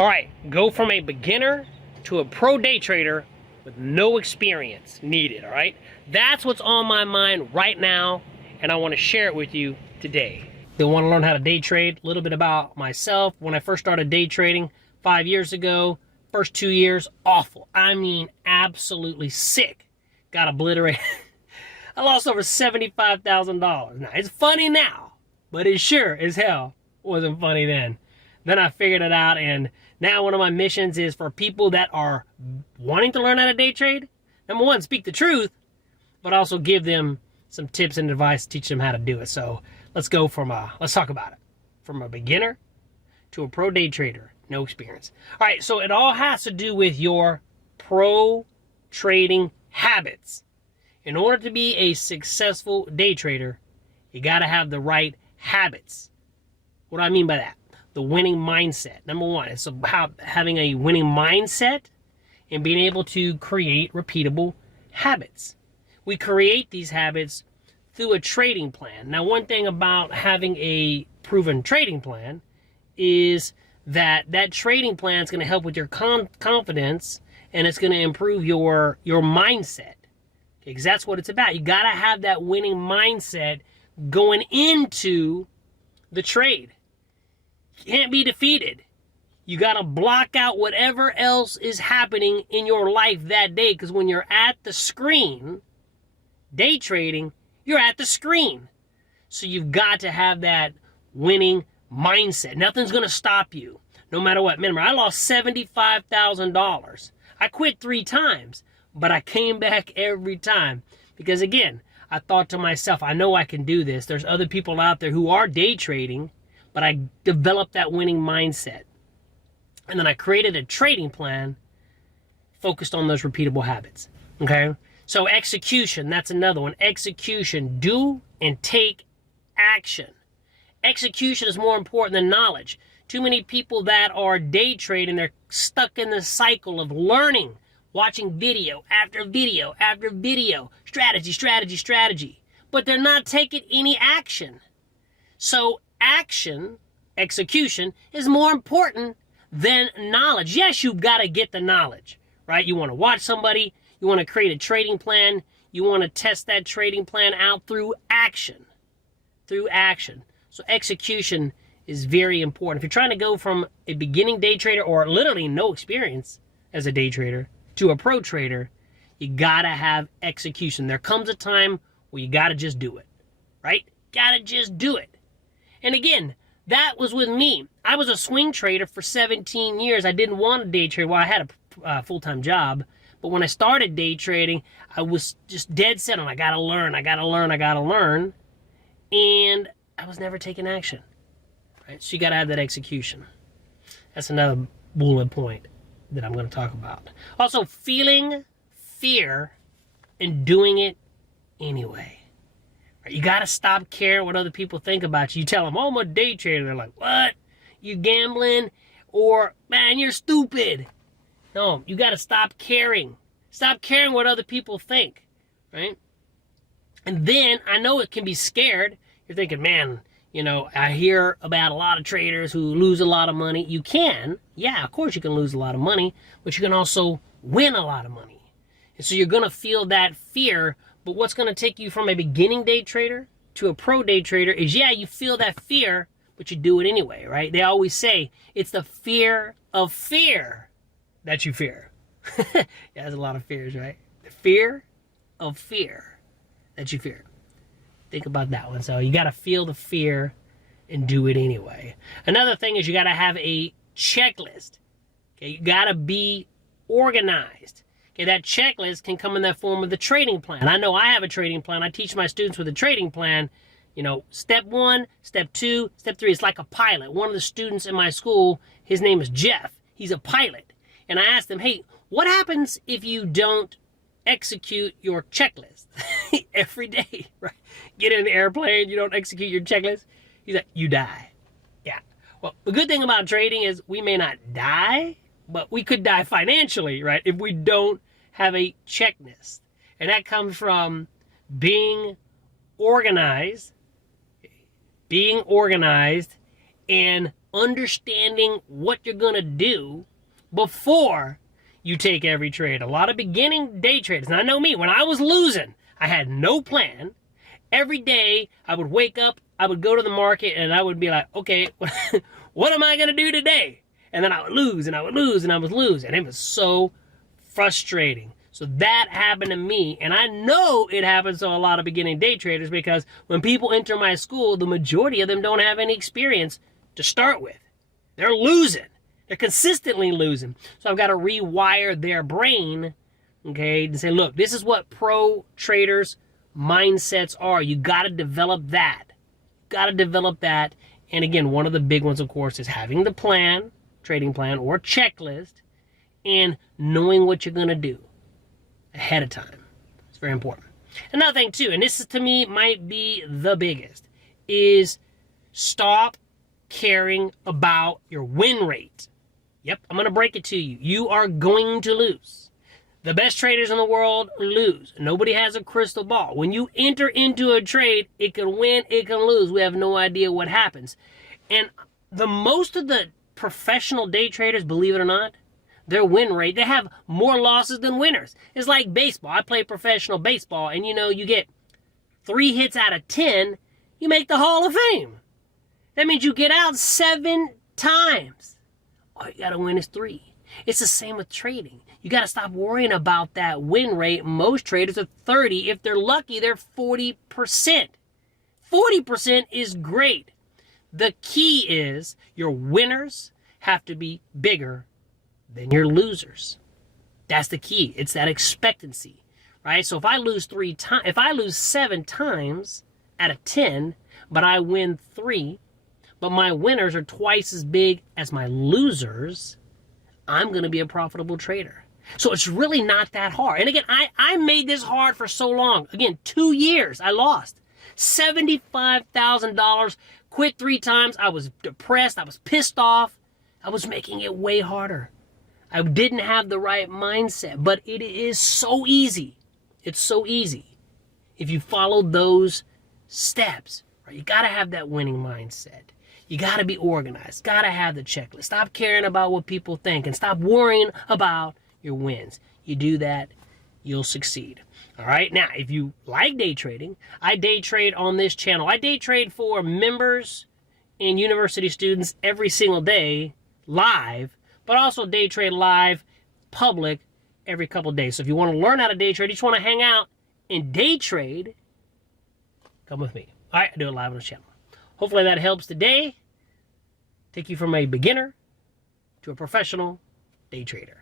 All right, go from a beginner to a pro day trader with no experience needed, all right? That's what's on my mind right now, and I want to share it with you today. They want to learn how to day trade, a little bit about myself. When I first started day trading 5 years ago, first 2 years, awful. I mean, absolutely sick. Got obliterated. I lost over $75,000. Now, it's funny now, but it sure as hell wasn't funny then. Then I figured it out, and now one of my missions is for people that are wanting to learn how to day trade. Number one, speak the truth, but also give them some tips and advice, teach them how to do it. So let's go let's talk about it. From a beginner to a pro day trader, no experience. All right, so it all has to do with your pro trading habits. In order to be a successful day trader, you got to have the right habits. What do I mean by that? The winning mindset. Number one, it's about having a winning mindset and being able to create repeatable habits. We create these habits through a trading plan. Now, one thing about having a proven trading plan is that trading plan is going to help with your confidence, and it's going to improve your mindset. Okay, because that's what it's about. You got to have that winning mindset going into the trade. Can't be defeated. You got to block out whatever else is happening in your life that day, because when you're at the screen, day trading, you're at the screen. So you've got to have that winning mindset. Nothing's going to stop you, no matter what. Remember, I lost $75,000. I quit 3 times, but I came back every time. Because again, I thought to myself, I know I can do this. There's other people out there who are day trading, but I developed that winning mindset. And then I created a trading plan focused on those repeatable habits. Okay? So execution, that's another one. Execution, do and take action. Execution is more important than knowledge. Too many people that are day trading, they're stuck in the cycle of learning, watching video after video after video, strategy, but they're not taking any action. So execution is more important than knowledge. Yes, you've got to get the knowledge, right? You want to watch somebody, you want to create a trading plan, you want to test that trading plan out through action. So execution is very important. If you're trying to go from a beginning day trader or literally no experience as a day trader to a pro trader, you got to have execution. There comes a time where you got to just do it, right? Got to just do it. And again, that was with me. I was a swing trader for 17 years. I didn't want to day trade. Well, I had a full-time job. But when I started day trading, I was just dead set on, I got to learn. And I was never taking action. Right? So you got to have that execution. That's another bullet point that I'm going to talk about. Also, feeling fear and doing it anyway. You got to stop caring what other people think about you. You tell them, oh, I'm a day trader. They're like, what? You gambling? Or, man, you're stupid. No, you got to stop caring. Stop caring what other people think, right? And then, I know it can be scared. You're thinking, man, you know, I hear about a lot of traders who lose a lot of money. You can. Yeah, of course you can lose a lot of money, but you can also win a lot of money. And so you're going to feel that fear. But what's going to take you from a beginning day trader to a pro day trader is, yeah, you feel that fear, but you do it anyway, right? They always say it's the fear of fear that you fear. Yeah, there's a lot of fears, right? The fear of fear that you fear. Think about that one. So you got to feel the fear and do it anyway. Another thing is you got to have a checklist. Okay, you got to be organized. Okay, that checklist can come in that form of the trading plan. I know I have a trading plan. I teach my students with a trading plan. You know, step 1, step 2, step 3. It's like a pilot. One of the students in my school, his name is Jeff. He's a pilot. And I asked him, hey, what happens if you don't execute your checklist every day, right? Get in the airplane, you don't execute your checklist. He's like, you die. Yeah. Well, the good thing about trading is we may not die, but we could die financially, right? If we don't have a checklist. And that comes from being organized and understanding what you're going to do before you take every trade. A lot of beginning day traders, and I know me, when I was losing, I had no plan. Every day I would wake up, I would go to the market, and I would be like, okay, what am I going to do today? And then I would lose, and I would lose, and I would lose. And it was so frustrating. So that happened to me, and I know it happens to a lot of beginning day traders, because when people enter my school, the majority of them don't have any experience to start with. They're losing. They're consistently losing. So I've got to rewire their brain, okay, to say, look, this is what pro traders' mindsets are. You got to develop that. Got to develop that. And again, one of the big ones, of course, is having the plan, trading plan or checklist, and knowing what you're going to do ahead of time. It's very important. Another thing too, and this is, to me, might be the biggest, is stop caring about your win rate. Yep, I'm going to break it to you. You are going to lose. The best traders in the world lose. Nobody has a crystal ball. When you enter into a trade, it can win, it can lose. We have no idea what happens. And the most of the professional day traders, believe it or not, their win rate, they have more losses than winners. It's like baseball. I play professional baseball, and you know, you get 3 hits out of 10, you make the Hall of Fame. That means you get out 7 times. All you got to win is 3. It's the same with trading. You got to stop worrying about that win rate. Most traders are 30. If they're lucky, they're 40%. 40% is great. The key is your winners have to be bigger than your losers. That's the key. It's that expectancy, right? So if I lose 7 times out of 10, but I win 3, but my winners are twice as big as my losers, I'm going to be a profitable trader. So it's really not that hard. And again, I made this hard for so long. Again, 2 years I lost $75,000, quit 3 times. I was depressed. I was pissed off. I was making it way harder. I didn't have the right mindset, but it is so easy. It's so easy if you follow those steps. Right? You got to have that winning mindset. You got to be organized. Got to have the checklist. Stop caring about what people think and stop worrying about your wins. You do that, you'll succeed. All right. Now, if you like day trading, I day trade on this channel. I day trade for members and university students every single day live, but also day trade live public every couple of days. So if you want to learn how to day trade, you just want to hang out and day trade, come with me. All right. I do it live on the channel. Hopefully that helps today. Take you from a beginner to a professional day trader.